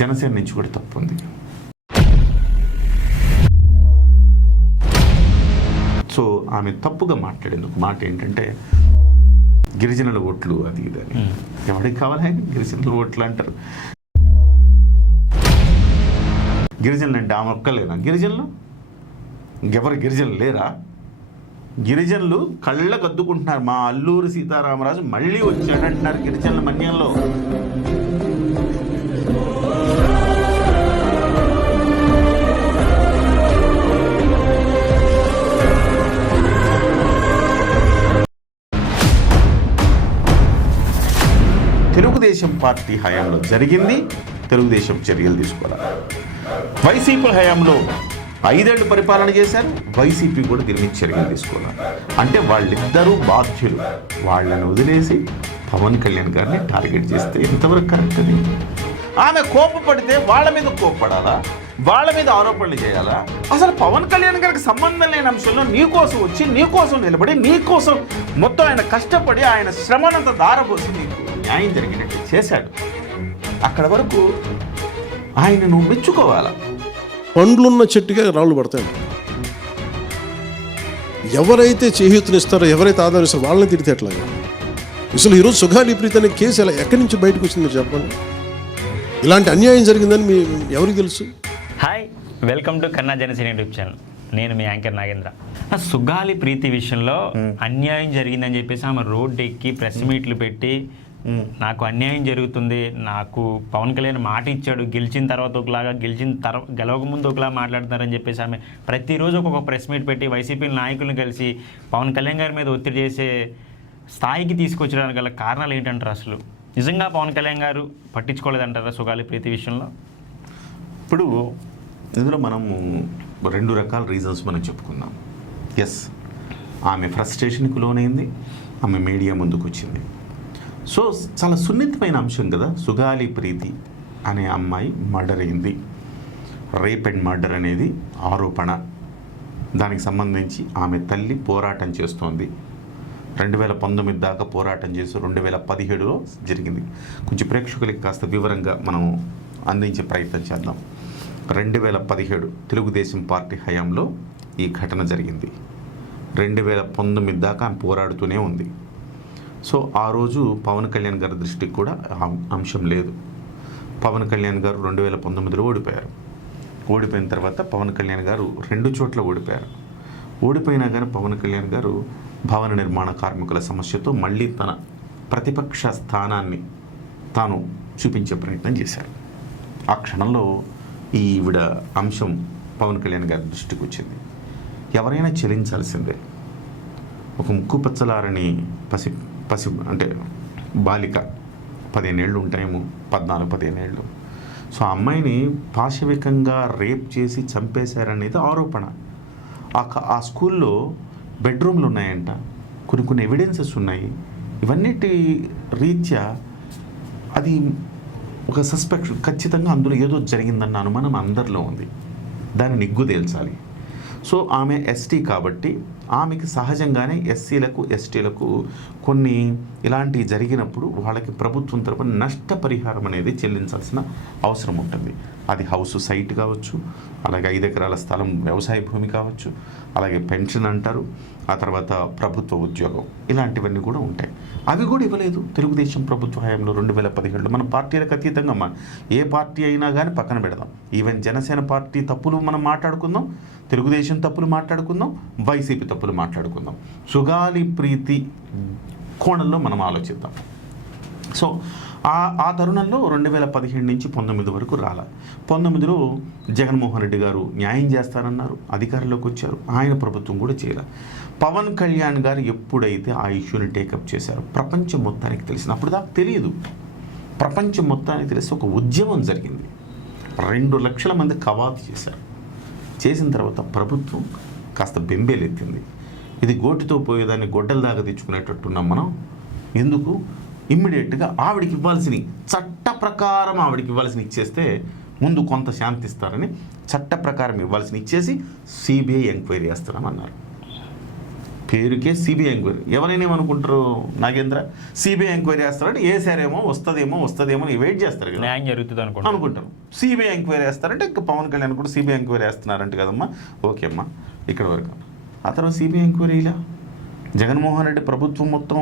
జనసేన నుంచి కూడా తప్పు ఉంది. సో ఆమె తప్పుగా మాట్లాడింది ఒక మాట ఏంటంటే గిరిజనుల ఓట్లు అది ఇది అని. ఎవరికి కావాలి గిరిజనుల ఓట్లు అంటారు. గిరిజనులు అంటే ఆమె ఒక్కలేనా? గిరిజనులు? ఇంకెవరు గిరిజనులు లేరా? గిరిజనులు కళ్ళకు అద్దుకుంటున్నారు మా అల్లూరి సీతారామరాజు మళ్ళీ వచ్చాడంటున్నారు గిరిజనుల మన్యంలో. తెలుగుదేశం పార్టీ హయాంలో జరిగింది. తెలుగుదేశం చర్యలు తీసుకోవాలి. వైసీపీ హయాంలో ఐదేళ్ళు పరిపాలన చేశారు. వైసీపీ కూడా దీని మీద చర్యలు తీసుకోవాలి. అంటే వాళ్ళిద్దరూ బాధ్యులు. వాళ్ళని వదిలేసి పవన్ కళ్యాణ్ గారిని టార్గెట్ చేస్తే ఎంతవరకు కరెక్ట్ అది? ఆమె కోపపడితే వాళ్ళ మీద కోపపడాలా? వాళ్ళ మీద ఆరోపణలు చేయాలా? అసలు పవన్ కళ్యాణ్ గారికి సంబంధం లేని అంశంలో నీ కోసం వచ్చి నీ కోసం నిలబడి నీకోసం మొత్తం ఆయన కష్టపడి ఆయన శ్రమనంత దారపోసి నీకు న్యాయం జరిగినట్టు చేశాడు. అక్కడ వరకు ఆయన నువ్వు మెచ్చుకోవాలా? పండ్లున్న చెట్టుగా రాళ్ళు పడతాయి. ఎవరైతే చేయూతనిస్తారో ఎవరైతే ఆదరిస్తారో వాళ్ళని తిరిగితే ఎట్లాగా? అసలు ఈరోజు సుగాలి ప్రీతి అనే కేసు ఎలా ఎక్కడి నుంచి బయటకు వచ్చింది చెప్పండి. ఇలాంటి అన్యాయం జరిగిందని మీ ఎవరికి తెలుసు? హాయ్ వెల్కమ్ టు కన్నా జనసేన యూట్యూబ్ ఛానల్. నేను మీ యాంకర్ నాగేంద్ర. ఆ సుగాలి ప్రీతి విషయంలో అన్యాయం జరిగిందని చెప్పేసి ఆమె రోడ్ ఎక్కి ప్రెస్ మీట్లు పెట్టి నాకు అన్యాయం జరుగుతుంది నాకు పవన్ కళ్యాణ్ మాట ఇచ్చాడు గెలిచిన తర్వాత ఒకలాగా గెలిచిన తర్వాత గెలవక ముందు ఒకలా మాట్లాడుతున్నారని చెప్పేసి ఆమె ప్రతిరోజు ఒక్కొక్క ప్రెస్ మీట్ పెట్టి వైసీపీ నాయకులను కలిసి పవన్ కళ్యాణ్ గారి మీద ఒత్తిడి చేసే స్థాయికి తీసుకొచ్చడానికి గల కారణాలు ఏంటంటారు అసలు? నిజంగా పవన్ కళ్యాణ్ గారు పట్టించుకోలేదంటారా సుగాలి ప్రీతి విషయంలో? ఇప్పుడు ఇందులో మనము రెండు రకాల రీజన్స్ మనం చెప్పుకుందాం ఎస్ ఆమె ఫ్రస్ట్రేషన్కి లోనైంది ఆమె మీడియా ముందుకు వచ్చింది సో చాలా సున్నితమైన అంశం కదా. సుగాలి ప్రీతి అనే అమ్మాయి మర్డర్ అయింది. రేప్ అండ్ మర్డర్ అనేది ఆరోపణ. దానికి సంబంధించి ఆమె తల్లి పోరాటం చేస్తోంది. రెండు వేల పంతొమ్మిది దాకా పోరాటం చేసి రెండు వేల పదిహేడులో జరిగింది. కొంచెం ప్రేక్షకులకి కాస్త వివరంగా మనం అందించే ప్రయత్నం చేద్దాం. రెండు వేల పదిహేడు తెలుగుదేశం పార్టీ హయాంలో ఈ ఘటన జరిగింది. రెండు వేల పంతొమ్మిది దాకా ఆమె పోరాడుతూనే ఉంది. సో ఆ రోజు పవన్ కళ్యాణ్ గారి దృష్టికి కూడా అంశం లేదు. పవన్ కళ్యాణ్ గారు రెండు వేల పంతొమ్మిదిలో ఓడిపోయారు. ఓడిపోయిన తర్వాత పవన్ కళ్యాణ్ గారు రెండు చోట్ల ఓడిపోయారు. ఓడిపోయినా కానీ పవన్ కళ్యాణ్ గారు భవన నిర్మాణ కార్మికుల సమస్యతో మళ్ళీ తన ప్రతిపక్ష స్థానాన్ని తాను చూపించే ప్రయత్నం చేశారు. ఆ క్షణంలో ఈవిడ అంశం పవన్ కళ్యాణ్ గారి దృష్టికి వచ్చింది. ఎవరైనా చెల్లించాల్సిందే ఒక ముక్కు పచ్చలారని పసి పసి అంటే బాలిక పదిహేనేళ్ళు ఉంటాయేమో పద్నాలుగు పదిహేనేళ్ళు. సో ఆ అమ్మాయిని పాశవికంగా రేప్ చేసి చంపేశారనేది ఆరోపణ. ఆ ఆ స్కూల్లో బెడ్రూమ్లు ఉన్నాయంట. కొన్ని కొన్ని ఎవిడెన్సెస్ ఉన్నాయి. ఇవన్నిటి రీత్యా అది ఒక సస్పెక్ట్ ఖచ్చితంగా అందులో ఏదో జరిగిందన్న అనుమానం అందరిలో ఉంది. దాన్ని నిగ్గు తేల్చాలి. సో ఆమె ఎస్టీ కాబట్టి ఆమెకి సహజంగానే ఎస్సీలకు ఎస్టీలకు కొన్ని ఇలాంటివి జరిగినప్పుడు వాళ్ళకి ప్రభుత్వం తరపున నష్టపరిహారం అనేది చెల్లించాల్సిన అవసరం ఉంటుంది. అది హౌస్ సైట్ కావచ్చు అలాగే ఐదు ఎకరాల స్థలం వ్యవసాయ భూమి కావచ్చు అలాగే పెన్షన్ అంటారు. ఆ తర్వాత ప్రభుత్వ ఉద్యోగం. ఇలాంటివన్నీ కూడా ఉంటాయి. అవి కూడా ఇవ్వలేదు. తెలుగుదేశం ప్రభుత్వ హయాంలో రెండు వేల పదిహేడులో మన పార్టీలకు అతీతంగా మన ఏ పార్టీ అయినా కానీ పక్కన పెడదాం. ఈవెన్ జనసేన పార్టీ తప్పులు మనం మాట్లాడుకుందాం తెలుగుదేశం తప్పులు మాట్లాడుకుందాం వైసీపీ తప్పులు మాట్లాడుకుందాం. సుగాలి ప్రీతి కోణంలో మనం ఆలోచిద్దాం. సో ఆ ఆ తరుణంలో రెండు వేల పదిహేడు నుంచి పంతొమ్మిది వరకు రాల. పంతొమ్మిదిలో జగన్మోహన్ రెడ్డి గారు న్యాయం చేస్తారన్నారు. అధికారంలోకి వచ్చారు. ఆయన ప్రభుత్వం కూడా చేయాలి. పవన్ కళ్యాణ్ గారు ఎప్పుడైతే ఆ ఇష్యూని టేకప్ చేశారో ప్రపంచం మొత్తానికి తెలిసిన అప్పుడు దాకా తెలియదు. ప్రపంచం మొత్తానికి తెలిసి ఒక ఉద్యమం జరిగింది. రెండు లక్షల మంది కవాతు చేశారు. చేసిన తర్వాత ప్రభుత్వం కాస్త బెంబేలెత్తింది. ఇది గోటితో పోయేదాన్ని గొడ్డల దాకా తెచ్చుకునేటట్టున్నాం మనం. ఎందుకు? ఇమ్మీడియట్గా ఆవిడకి ఇవ్వాల్సిన చట్ట ప్రకారం ఆవిడకి ఇవ్వాల్సిన ఇచ్చేస్తే ముందు కొంత శాంతిస్తారని చట్ట ప్రకారం ఇవ్వాల్సిన ఇచ్చేసి సిబిఐ ఎంక్వైరీ చేస్తున్నామన్నారు పేరుకే సిబిఐ ఎంక్వైరీ. ఎవరైనా ఏమనుకుంటారు నాగేంద్ర? సిబిఐ ఎంక్వైరీ చేస్తారంటే వేసారేమో వస్తుందేమో వస్తుందేమో అని వెయిట్ చేస్తారు కదా. న్యాయం జరుగుతుంది అనుకుంటున్నాను అనుకుంటారు. సిబిఐ ఎంక్వైరీ వేస్తారంటే ఇంకా పవన్ కళ్యాణ్ కూడా సిబిఐ ఎంక్వైరీ వేస్తున్నారంట కదమ్మా. ఓకే అమ్మా ఇక్కడ వరకు. ఆ తర్వాత సిబిఐ ఎంక్వైరీ ఇలా జగన్మోహన్ రెడ్డి ప్రభుత్వం మొత్తం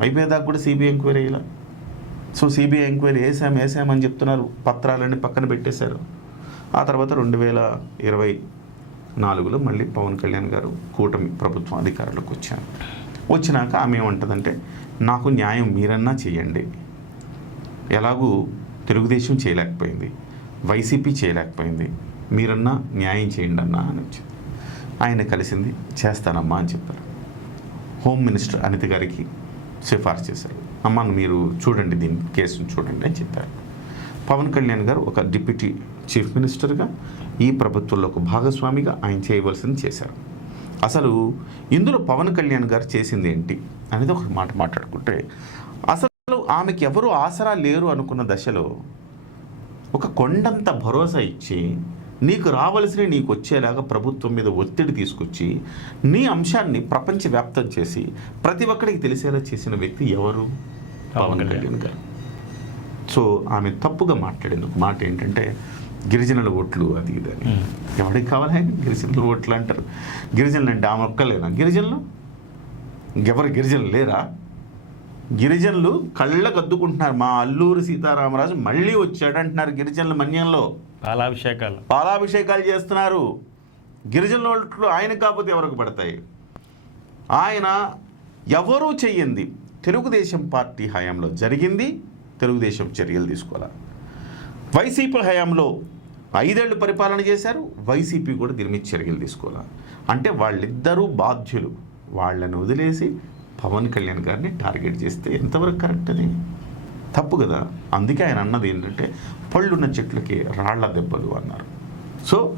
అయిపోయేదాకా కూడా సిబిఐ ఎంక్వైరీ ఇలా సో సిబిఐ ఎంక్వైరీ వేసాం వేసామని చెప్తున్నారు. పత్రాలన్నీ పక్కన పెట్టేశారు. ఆ తర్వాత రెండు వేల ఇరవై నాలుగులో మళ్ళీ పవన్ కళ్యాణ్ గారు కూటమి ప్రభుత్వం అధికారులకు వచ్చారు. వచ్చినాక ఆమె ఏమంటుందంటే నాకు న్యాయం మీరన్నా చేయండి. ఎలాగూ తెలుగుదేశం చేయలేకపోయింది. వైసీపీ చేయలేకపోయింది. మీరన్నా న్యాయం చేయండి అన్నా అని వచ్చింది ఆయన కలిసింది చేస్తానమ్మా అని చెప్పారు. హోమ్ మినిస్టర్ అనిత గారికి సిఫార్సు చేశారు. అమ్మ మీరు చూడండి దీని కేసును చూడండి అని చెప్పారు. పవన్ కళ్యాణ్ గారు ఒక డిప్యూటీ చీఫ్ మినిస్టర్గా ఈ ప్రభుత్వంలో ఒక భాగస్వామిగా ఆయన చేయవలసింది చేశారు. అసలు ఇందులో పవన్ కళ్యాణ్ గారు చేసింది ఏంటి అనేది ఒక మాట మాట్లాడుకుంటే అసలు ఆమెకి ఎవరు ఆసరా లేరు అనుకున్న దశలో ఒక కొండంత భరోసా ఇచ్చి నీకు రావలసిన నీకు వచ్చేలాగా ప్రభుత్వం మీద ఒత్తిడి తీసుకొచ్చి నీ అంశాన్ని ప్రపంచవ్యాప్తం చేసి ప్రతి ఒక్కరికి తెలిసేలా చేసిన వ్యక్తి ఎవరు? పవన్ కళ్యాణ్. గారు. సో ఆమె తప్పుగా మాట్లాడింది ఒక మాట ఏంటంటే గిరిజనుల ఓట్లు అది ఇది అని. మ్మ్. ఎవరికి కావాలి గిరిజనుల ఓట్లు అంటారు. గిరిజనులు అంటే ఆమె ఒక్కలేనా గిరిజనులు? ఇంకెవరు గిరిజనులు లేరా? గిరిజనులు కళ్ళకు అద్దుకుంటున్నారు మా అల్లూరి సీతారామరాజు మళ్ళీ వచ్చాడు అంటున్నారు గిరిజనుల మన్యంలో. పాలాభిషేకాలు. పాలాభిషేకాలు చేస్తున్నారు. గిరిజనుల ఓట్లు ఆయన కాకపోతే ఎవరికి పడతాయి? ఆయన ఎవరూ చెయ్యింది? తెలుగుదేశం పార్టీ హయాంలో జరిగింది. తెలుగుదేశం చర్యలు తీసుకోవాలి? వైసీపీ హయాంలో ఐదేళ్ళు పరిపాలన చేశారు. వైసీపీ కూడా దీని మీద చర్యలు తీసుకోవాలి? అంటే వాళ్ళిద్దరూ బాధ్యులు. వాళ్ళని వదిలేసి పవన్ కళ్యాణ్ గారిని టార్గెట్ చేస్తే ఎంతవరకు కరెక్ట్ అది తప్పు కదా? అందుకే ఆయన అన్నది ఏంటంటే పళ్ళున్న చెట్లకి రాళ్ళ దెబ్బలు అన్నారు. సో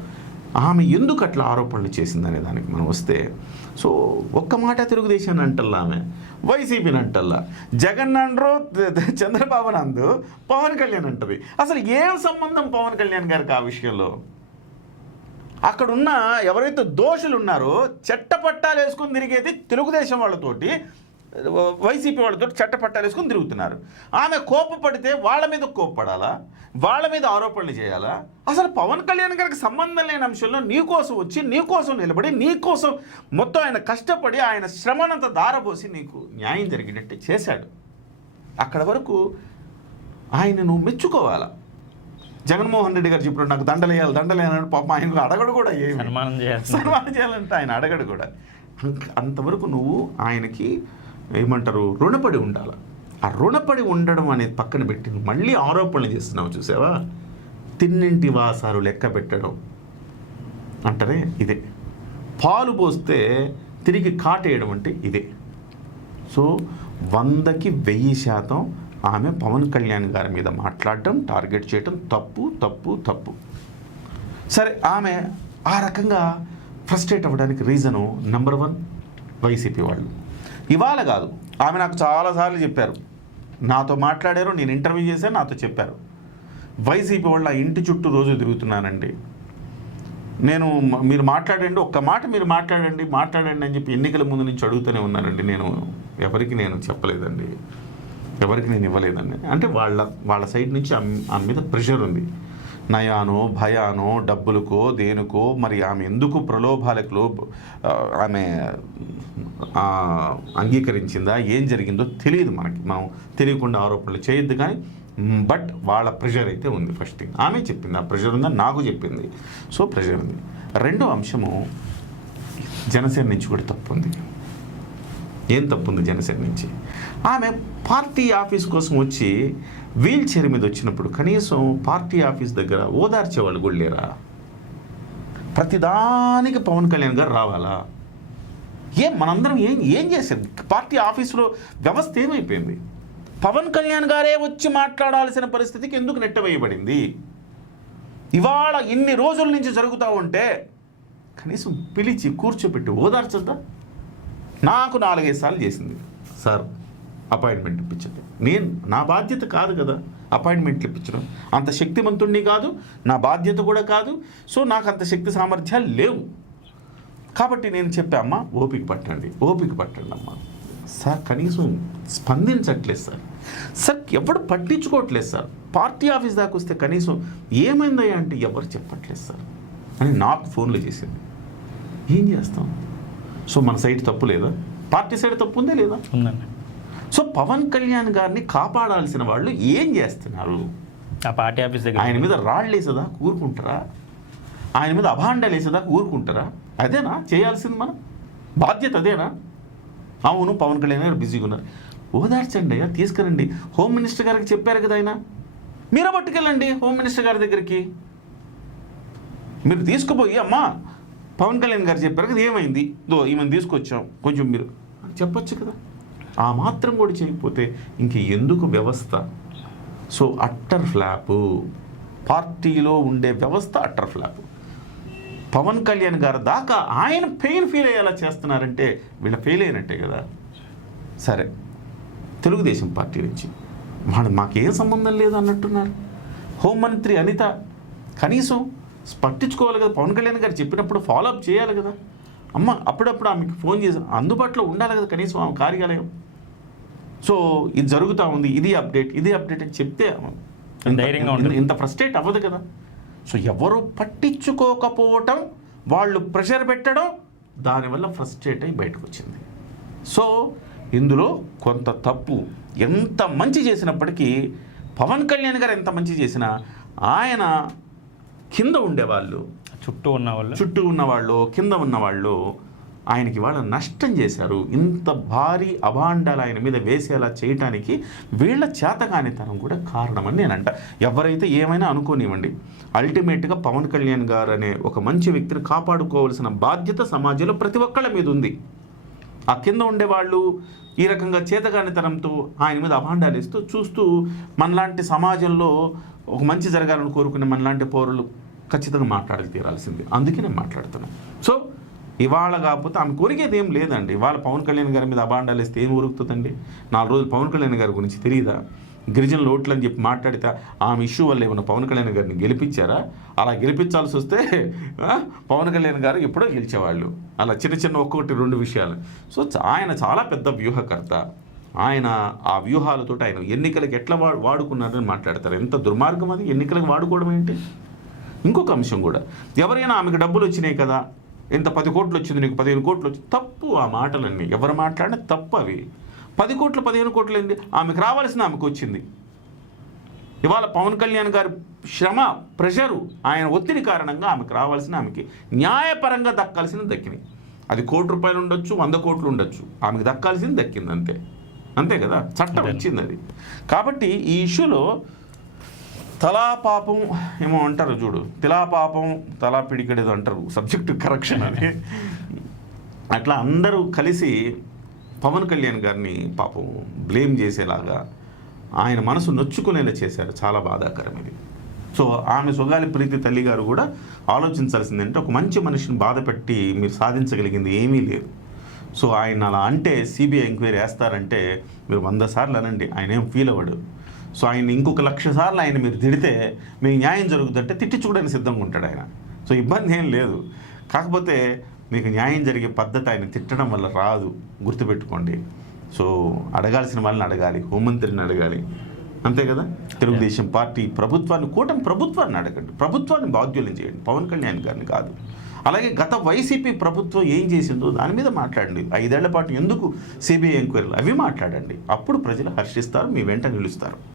ఆమె ఎందుకు అట్లా ఆరోపణలు చేసిందనే దానికి మనం వస్తే సో ఒక్క మాట తెలుగుదేశాన్ని అంటల్లా ఆమె? వైసీపీని అంటల్లా? జగన్ అండ్రు చంద్రబాబు నందు పవన్ కళ్యాణ్ అంటది. అసలు ఏం సంబంధం పవన్ కళ్యాణ్ గారికి ఆ విషయంలో? అక్కడున్న ఎవరైతే దోషులు ఉన్నారో చట్టపట్టాలు వేసుకొని తిరిగేది తెలుగుదేశం వాళ్ళతోటి వైసీపీ వాళ్ళతో చట్టపట్టాలు వేసుకొని తిరుగుతున్నారు. ఆమె కోపపడితే వాళ్ళ మీద కోపపడాలా? వాళ్ళ మీద ఆరోపణలు చేయాలా? అసలు పవన్ కళ్యాణ్ గారికి సంబంధం లేని అంశంలో నీ కోసం వచ్చి నీ కోసం నిలబడి నీ కోసం మొత్తం ఆయన కష్టపడి ఆయన శ్రమనంత దారబోసి నీకు న్యాయం జరిగేటట్టు చేశాడు. అక్కడ వరకు ఆయన నువ్వు మెచ్చుకోవాలా? జగన్మోహన్ రెడ్డి గారు చెప్పాడు నాకు దండలేయాలి దండలేయాలని పాపం ఆయనకు అడగడు కూడా సన్మానం చేయాలంటే ఆయన అడగడు కూడా. అంతవరకు నువ్వు ఆయనకి ఏమంటారు? రుణపడి ఉండాలి. ఆ రుణపడి ఉండడం అనేది పక్కన పెట్టి మళ్ళీ ఆరోపణలు చేస్తున్నావు చూసావా? తిన్నింటి వాసాలు లెక్క పెట్టడం. అంటారే ఇదే. పాలు పోస్తే తిరిగి కాటేయడం అంటే ఇదే. సో వందకి వెయ్యి శాతం ఆమె పవన్ కళ్యాణ్ గారి మీద మాట్లాడటం టార్గెట్ చేయటం తప్పు తప్పు తప్పు. సరే ఆమె ఆ రకంగా ఫ్రస్ట్రేట్ అవ్వడానికి రీజను నెంబర్ వన్ వైసీపీ వాళ్ళు. ఇవాళ కాదు. ఆమె నాకు చాలాసార్లు చెప్పారు. నాతో మాట్లాడారు నేను ఇంటర్వ్యూ చేశాను నాతో చెప్పారు. వైసీపీ వాళ్ళ ఇంటి చుట్టూ రోజు తిరుగుతున్నానండి. నేను మీరు మాట్లాడండి ఒక్క మాట మీరు మాట్లాడండి మాట్లాడండి అని చెప్పి ఎన్నికల ముందు నుంచి అడుగుతూనే ఉన్నానండి నేను. ఎవరికి నేను చెప్పలేదండి. ఎవరికి నేను ఇవ్వలేదండి. అంటే వాళ్ళ వాళ్ళ సైడ్ నుంచి ఆమె మీద ప్రెషర్ ఉంది. నయానో భయానో డబ్బులకో దేనికో మరి ఆమె ఎందుకు ప్రలోభాలకు ఆమె అంగీకరించిందా ఏం జరిగిందో తెలియదు మనకి. మనం తెలియకుండా ఆరోపణలు చేయొద్దు కానీ బట్ వాళ్ళ ప్రెషర్ అయితే ఉంది ఫస్ట్ థింగ్. ఆమె చెప్పింది ఆ ప్రెషర్ ఉందని నాకు చెప్పింది. సో ప్రెషర్ ఉంది. రెండో అంశము జనసేన నుంచి కూడా తప్పు ఉంది. ఏం తప్పుంది జనసేన నుంచి? ఆమె పార్టీ ఆఫీస్ కోసం వచ్చి వీల్ చైర్ మీద వచ్చినప్పుడు కనీసం పార్టీ ఆఫీస్ దగ్గర ఓదార్చే వాళ్ళు కూడా లేరా? ప్రతిదానికి పవన్ కళ్యాణ్ గారు రావాలా? ఏం మనందరం ఏం ఏం చేసేది పార్టీ ఆఫీసులో వ్యవస్థ ఏమైపోయింది? పవన్ కళ్యాణ్ గారే వచ్చి మాట్లాడాల్సిన పరిస్థితికి ఎందుకు నెట్టవేయబడింది ఇవాళ ఇన్ని రోజుల నుంచి జరుగుతూ ఉంటే కనీసం పిలిచి కూర్చోపెట్టి ఓదార్చద్దా? నాకు నాలుగైదు సార్లు చేసింది. సార్ అపాయింట్మెంట్ ఇప్పించండి. నేను నా బాధ్యత కాదు కదా అపాయింట్మెంట్లు ఇప్పించడం. అంత శక్తివంతుణ్ణి కాదు నా బాధ్యత కూడా కాదు. సో నాకు అంత శక్తి సామర్థ్యాలు లేవు. కాబట్టి నేను చెప్పా అమ్మ ఓపిక పట్టండి ఓపిక పట్టండి అమ్మ. సార్ కనీసం స్పందించట్లేదు సార్. సార్ ఎవడు పట్టించుకోవట్లేదు సార్. పార్టీ ఆఫీస్ దాకా వస్తే కనీసం ఏమైందయ్యా అంటే ఎవరు చెప్పట్లేదు సార్. అని నాకు ఫోన్లు చేసింది. ఏం చేస్తాం? సో మన సైడ్ తప్పు లేదా? పార్టీ సైడ్ తప్పు ఉందే లేదా? ఉందండి. సో పవన్ కళ్యాణ్ గారిని కాపాడాల్సిన వాళ్ళు ఏం చేస్తున్నారు? ఆ పార్టీ ఆఫీస్ దగ్గర. ఆయన మీద రాళ్ళు వేసేదా? ఊరుకుంటారా? ఆయన మీద అభాండాలు వేసేదా? ఊరుకుంటారా? అదేనా? చేయాల్సింది మనం? బాధ్యత అదేనా? అవును పవన్ కళ్యాణ్ గారు బిజీగా ఉన్నారు. ఓదార్చండి అయ్యా తీసుకురండి. హోమ్ మినిస్టర్ గారికి చెప్పారు కదా ఆయన. మీరే పట్టుకెళ్ళండి హోమ్ మినిస్టర్ గారి దగ్గరికి. మీరు తీసుకుపోయి అమ్మా పవన్ కళ్యాణ్ గారు చెప్పారు కదా ఏమైంది? దో ఈమెను తీసుకొచ్చాం. కొంచెం మీరు అని చెప్పొచ్చు కదా. ఆ మాత్రం కూడా చేయకపోతే ఇంక ఎందుకు వ్యవస్థ? So utter flop. పార్టీలో ఉండే వ్యవస్థ అట్టర్ ఫ్లాప్. పవన్ కళ్యాణ్ గారు దాకా ఆయన పెయిన్ ఫీల్ అయ్యేలా చేస్తున్నారంటే వీళ్ళ ఫెయిల్ అయినట్టే కదా. సరే తెలుగుదేశం పార్టీ నుంచి వాళ్ళు మాకేం సంబంధం లేదు అన్నట్టున్నారు. హోంమంత్రి అనిత కనీసం పట్టించుకోవాలి కదా. పవన్ కళ్యాణ్ గారు చెప్పినప్పుడు ఫాలోఅప్ చేయాలి కదా. అమ్మ అప్పుడప్పుడు ఆమెకి ఫోన్ చేసి అందుబాటులో ఉండాలి కదా కనీసం ఆమె కార్యాలయం. సో ఇది జరుగుతూ ఉంది ఇది అప్డేట్ ఇది అప్డేట్ అని చెప్తే ధైర్యంగా ఉంటుంది. ఇంత ఫ్రస్ట్రేట్ అవ్వదు కదా. సో ఎవరు పట్టించుకోకపోవటం వాళ్ళు ప్రెషర్ పెట్టడం దానివల్ల ఫ్రస్ట్రేట్ అయి బయటకు వచ్చింది. సో ఇందులో కొంత తప్పు ఎంత మంచి చేసినప్పటికీ పవన్ కళ్యాణ్ గారు ఎంత మంచి చేసినా ఆయన కింద ఉండేవాళ్ళు. చుట్టూ ఉన్న వాళ్ళు చుట్టూ ఉన్నవాళ్ళు కింద ఉన్నవాళ్ళు ఆయనకి వాళ్ళ నష్టం చేశారు. ఇంత భారీ అభాండాలు ఆయన మీద వేసేలా చేయటానికి వీళ్ళ చేతకానితనం కూడా కారణమని నేను అంట ఎవరైతే ఏమైనా అనుకోనివ్వండి అల్టిమేట్గా పవన్ కళ్యాణ్ గారు అనే ఒక మంచి వ్యక్తిని కాపాడుకోవాల్సిన బాధ్యత సమాజంలో ప్రతి ఒక్కళ్ళ మీద ఉంది. ఆ కింద ఉండేవాళ్ళు ఈ రకంగా చేతగానితనంతో ఆయన మీద అభాండాలు ఇస్తూ చూస్తూ మనలాంటి సమాజంలో ఒక మంచి జరగాలని కోరుకునే మనలాంటి పౌరులు ఖచ్చితంగా మాట్లాడి తీరాల్సింది. అందుకే నేను మాట్లాడుతున్నాను సో ఇవాళ కాకపోతే ఆమె కోరికేది ఏం లేదండి. ఇవాళ పవన్ కళ్యాణ్ గారి మీద అభాండాలు వేస్తే ఏం ఉరుకుతుందండి నాలుగు రోజులు పవన్ కళ్యాణ్ గారి గురించి తెలియదా గిరిజన ఓట్లు అని చెప్పి మాట్లాడితే ఆమె ఇష్యూ వల్ల ఏమైనా పవన్ కళ్యాణ్ గారిని గెలిపించారా? అలా గెలిపించాల్సి వస్తే పవన్ కళ్యాణ్ గారు ఎప్పుడో గెలిచేవాళ్ళు. అలా చిన్న చిన్న ఒక్కొక్కటి రెండు విషయాలు. సో ఆయన చాలా పెద్ద వ్యూహకర్త. ఆయన ఆ వ్యూహాలతో ఆయన ఎన్నికలకు ఎట్లా వాడు వాడుకున్నారని మాట్లాడతారు. ఎంత దుర్మార్గం అది? ఎన్నికలకు వాడుకోవడం ఏంటి? ఇంకొక అంశం కూడా. ఎవరైనా ఆమెకు డబ్బులు వచ్చినాయి కదా ఇంత పది కోట్లు వచ్చింది నీకు పదిహేను కోట్లు వచ్చింది తప్పు ఆ మాటలన్నీ. ఎవరు మాట్లాడినా తప్పు అవి. పది కోట్లు పదిహేను కోట్లు ఏంటి ఆమెకు రావాల్సిన ఆమెకు వచ్చింది. ఇవాళ పవన్ కళ్యాణ్ గారి శ్రమ ప్రెషరు ఆయన ఒత్తిడి కారణంగా ఆమెకు రావాల్సిన ఆమెకి న్యాయపరంగా దక్కాల్సిన దక్కినాయి అది కోటి రూపాయలు ఉండొచ్చు వంద కోట్లు ఉండొచ్చు. ఆమెకు దక్కాల్సింది దక్కింది అంతే. అంతే కదా? చట్టం. వచ్చింది అది. కాబట్టి ఈ ఇష్యూలో తలా పాపం ఏమో అంటారు చూడు. తిలా పాపం తలా పిడికడేదో అంటారు. సబ్జెక్టు కరెక్షన్ అది. అట్లా అందరూ కలిసి పవన్ కళ్యాణ్ గారిని పాపం బ్లేమ్ చేసేలాగా ఆయన మనసు నొచ్చుకునేలా చేశారు. చాలా బాధాకరం ఇది. సో ఆమె సుగాలి ప్రీతి తల్లి గారు కూడా ఆలోచించాల్సింది అంటే ఒక మంచి మనిషిని బాధ పెట్టి మీరు సాధించగలిగింది ఏమీ లేదు. సో ఆయన అలా అంటే సిబిఐ ఎంక్వైరీ వేస్తారంటే మీరు వంద సార్లు అనండి. ఆయన ఏం ఫీల్ అవ్వడు. సో ఆయన ఇంకొక లక్ష సార్లు ఆయన మీరు తిడితే మీకు న్యాయం జరుగుతుందంటే తిట్టించుకోవడానికి సిద్ధంగా ఉంటాడు ఆయన. సో ఇబ్బంది ఏం లేదు. కాకపోతే మీకు న్యాయం జరిగే పద్ధతి ఆయన తిట్టడం వల్ల రాదు. గుర్తుపెట్టుకోండి. సో అడగాల్సిన వాళ్ళని అడగాలి హోంమంత్రిని అడగాలి. అంతే కదా? తెలుగుదేశం పార్టీ ప్రభుత్వాన్ని కూటమి ప్రభుత్వాన్ని అడగండి. ప్రభుత్వాన్ని బాధ్యులను చేయండి. పవన్ కళ్యాణ్ గారిని కాదు. అలాగే గత వైసీపీ ప్రభుత్వం ఏం చేసిందో దాని మీద మాట్లాడండి. ఐదేళ్ళ పాటు ఎందుకు సిబిఐ ఎంక్వైరీలు? అవి మాట్లాడండి. అప్పుడు ప్రజలు హర్షిస్తారు మీ వెంట నిలుస్తారు.